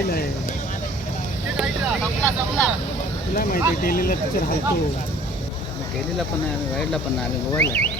केलेला आहे. तुला माहिती केलेला पिक्चर हलतो. केलेला पण आहे, आम्ही वाईडला पण नाही, आम्ही गोवायला आहे.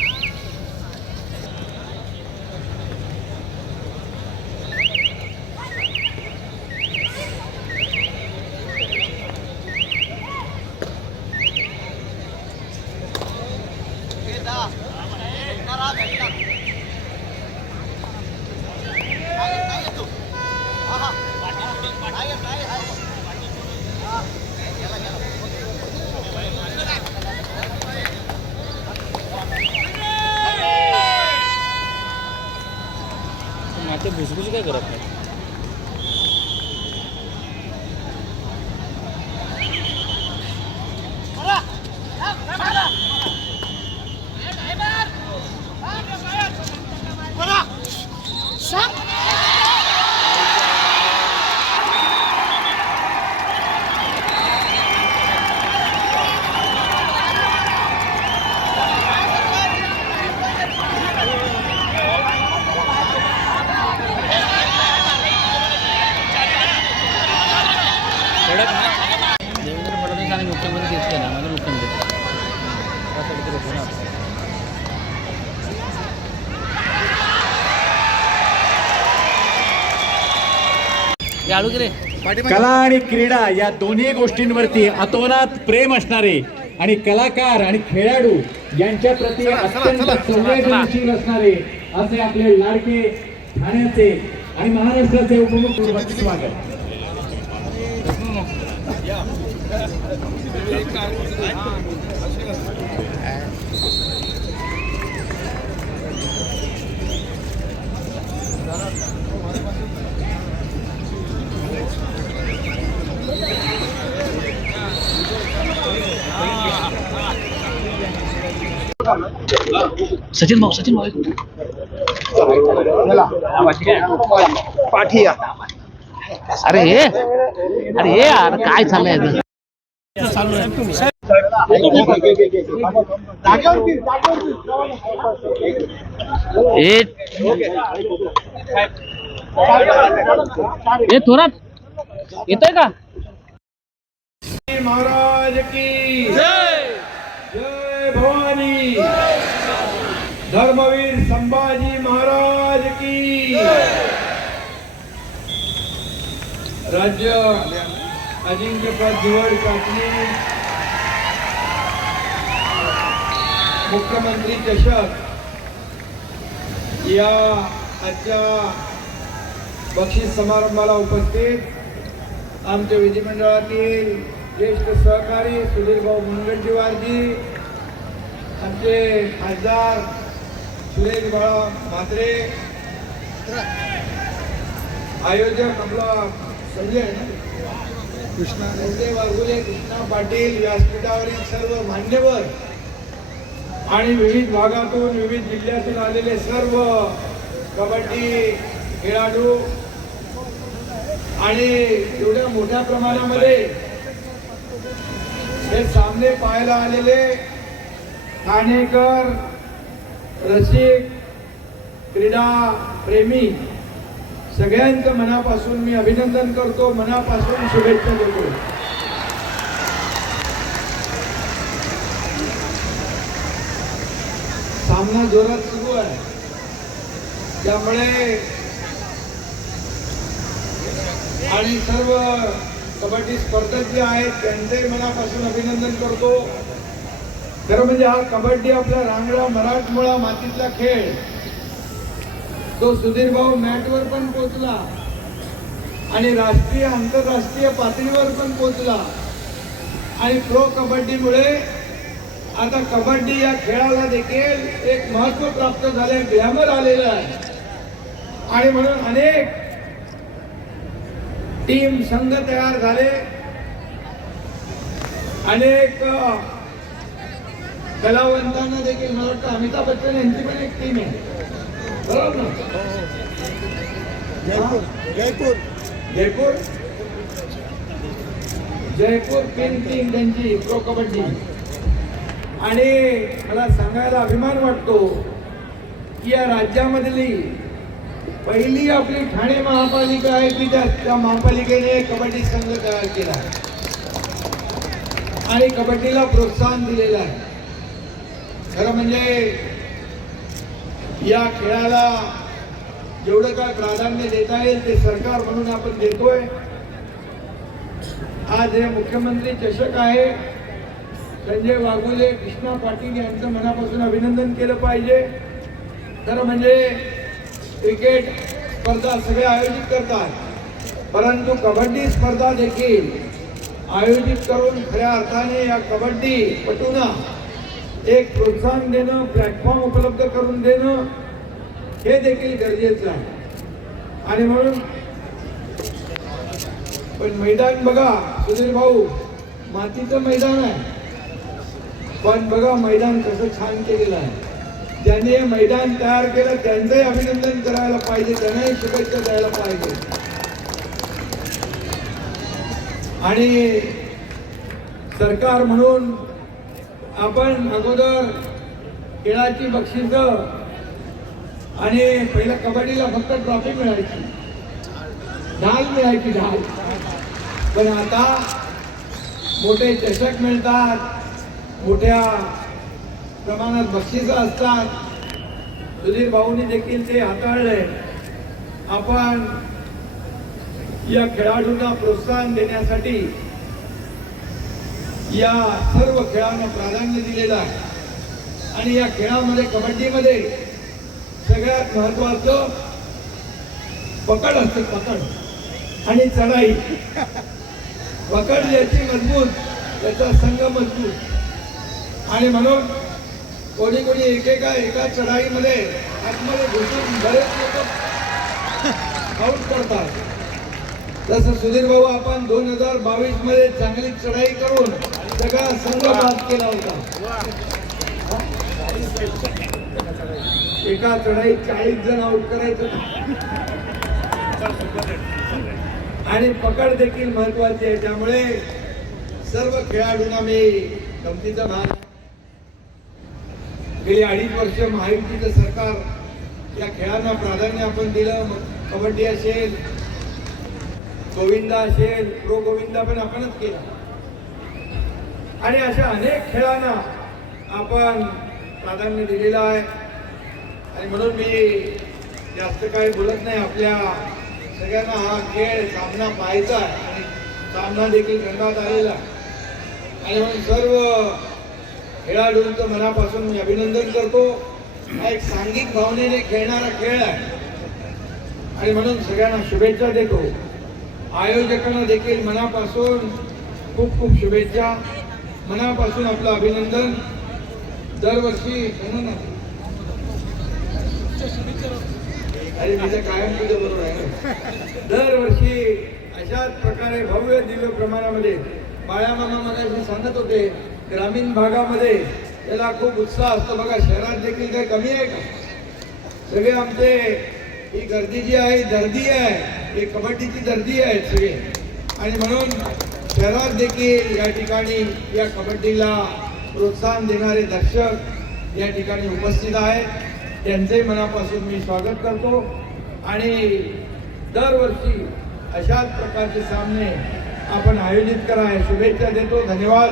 माते भुसभुस काय करत नाही. देवेंद्र फडणवीस आणि मुख्यमंत्री घेतले ना, माझे मुख्यमंत्री त्यासाठी होतो ना. कला आणि क्रीडा या दोन्ही गोष्टींवरती अतोनात प्रेम असणारे आणि कलाकार आणि खेळाडू यांच्या प्रती अत्यंत संवेदनशील असणारे असे आपले लाडके ठाण्याचे आणि महाराष्ट्राचे उपमुख्यमंत्री स्वागत. सचिन भाऊ पाठिया. अरे यार काय चाललंय. थोरात येतोय का. महाराज की जय. जय भवानी. धर्मवीर संभाजी महाराज की. राज्य अजिंक्यपद निवड चाचणी मुख्यमंत्री चषक या आजच्या बक्षीस समारंभाला उपस्थित आमच्या विधिमंडळातील ज्येष्ठ सहकारी सुधीरभाऊ मुनगंटीवारजी, आमचे खासदार सुरेश बाळा म्हात्रे, आयोजक आपला संजय कृष्णा वाघुले, कृष्णा पाटील, व्यासपीठावरील सर्व मान्यवर आणि विविध भागातून विविध जिल्ह्यातून आलेले सर्व कबड्डी खेळाडू आणि एवढ्या मोठ्या प्रमाणामध्ये हे सामने पाहायला आलेले ठाणेकर रसिक क्रीडा प्रेमी सगळ्यांचं मनापासून मी अभिनंदन करतो, मनापासून शुभेच्छा देतो. सामना जोरात सुरू आहे, त्यामुळे आणि सर्व कबड्डी स्पर्धक जे आहेत त्यांचे मनापासून अभिनंदन करतो. खरं म्हणजे हा कबड्डी आपला रांगडा मराठमोळा मातीतला खेळ तो सुधीरभाऊ मॅटवर पण पोचला आणि राष्ट्रीय आंतरराष्ट्रीय पातळीवर पण पोचला आणि प्रो कबड्डीमुळे आता कबड्डी या खेळाला देखील एक महत्त्व प्राप्त झाले, ग्लॅमर आलेलं आहे आणि म्हणून अनेक टीम संघ तयार झाले, अनेक कलावंतांना देखील मला वाटतं अमिताभ बच्चन यांची पण एक टीम आहे, बरोबर ना. जयपूर जयपूर जयपूर टीम त्यांची प्रो कबड्डी. आणि मला सांगायला अभिमान वाटतो की या राज्यामधली पहिली आपली ठाणे महापालिका आहे की त्या महापालिकेने कबड्डी संघ तयार केला आहे आणि कबड्डीला प्रोत्साहन दिलेलं आहे. खरं म्हणजे या खेळाला जेवढं काय प्राधान्य देता येईल ते सरकार म्हणून आपण देतोय. आज हे मुख्यमंत्री चषक आहे. संजय वाघुले, कृष्णा पाटील यांचं मनापासून अभिनंदन केलं पाहिजे. खरं म्हणजे क्रिकेट स्पर्धा सगळे आयोजित करतात, परंतु कबड्डी स्पर्धा देखील आयोजित करून खऱ्या अर्थाने या कबड्डी पटूंना एक प्रोत्साहन देणं, प्लॅटफॉर्म उपलब्ध करून देणं हे देखील गरजेचं आहे. आणि म्हणून पण मैदान बघा सुधीर भाऊ, मातीचं मैदान आहे, पण बघा मैदान कसं छान केलेलं आहे. ज्यांनी हे मैदान तयार केलं त्यांचंही अभिनंदन करायला पाहिजे, त्यांनाही शुभेच्छा द्यायला पाहिजे. आणि सरकार म्हणून आपण अगोदर खेळाची बक्षिसं आणि पहिल्या कबड्डीला फक्त ट्रॉफी मिळायची, ढाल मिळायची, ढाल. पण आता मोठे चषक मिळतात, मोठ्या प्रमाणात बक्षिसं असतात. सुधीर भाऊनी देखील ते हाताळले. आपण या खेळाडूंना प्रोत्साहन देण्यासाठी या सर्व खेळांना प्राधान्य दिलेलं आहे. आणि या खेळामध्ये कबड्डीमध्ये सगळ्यात महत्वाचं पकड असते, पकड आणि चढाई. पकड ज्याची मजबूत त्याचा संघ मजबूत. आणि म्हणून कोणी कोणी एका चढाईमध्ये आतमध्ये घुसून बरेच लोक आऊट करतात. तसं सुधीर भाऊ आपण 2022 मध्ये चांगली चढाई करून सगळा संघ बाद केला होता. एका चढाईत 40 जण आऊट करायचं. आणि पकड देखील महत्वाची आहे. त्यामुळे सर्व खेळाडूंना मी गमतीचा भाग, गेली 2.5 वर्ष महायुतीचं सरकार या खेळांना प्राधान्य आपण दिलं. कबड्डी असेल, गोविंदा असेल, प्रो गोविंदा पण आपणच केला. आणि अशा अनेक खेळांना आपण प्राधान्य दिलेलं आहे. आणि म्हणून मी जास्त काही बोलत नाही. आपल्या सगळ्यांना हा खेळ सामना पाहायचा आहे आणि सामना देखील रंगात आलेला. आणि म्हणून सर्व खेळाडूंचं मनापासून मी अभिनंदन करतो. हा एक सांघिक भावनेने खेळणारा खेळ आहे आणि म्हणून सगळ्यांना शुभेच्छा देतो. आयोजकांना देखील मनापासून खूप खूप शुभेच्छा, मनापासून आपलं अभिनंदन. दरवर्षी अरे माझ्या कायम तुझ्या बरोबर आहे. दरवर्षी अशाच प्रकारे भव्य दिव्य प्रमाणामध्ये बाळा मामा मगाशी सांगत होते, ग्रामीण भागामध्ये त्याला खूप उत्साह असतो. बघा शहरात देखील काही कमी आहे का? सगळे आमचे ही गर्दी जी आहे दर्दी आहे, हे कबड्डीची दर्दी आहे सगळे. आणि म्हणून शहरात देखील या ठिकाणी या कबड्डीला प्रोत्साहन देणारे दर्शक या ठिकाणी उपस्थित आहेत. त्यांचे मनापासून मी स्वागत करतो. आणि दरवर्षी अशाच प्रकारचे सामने आपण आयोजित करा, शुभेच्छा देतो. धन्यवाद.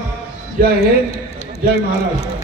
जय हिंद, जय महाराष्ट्र.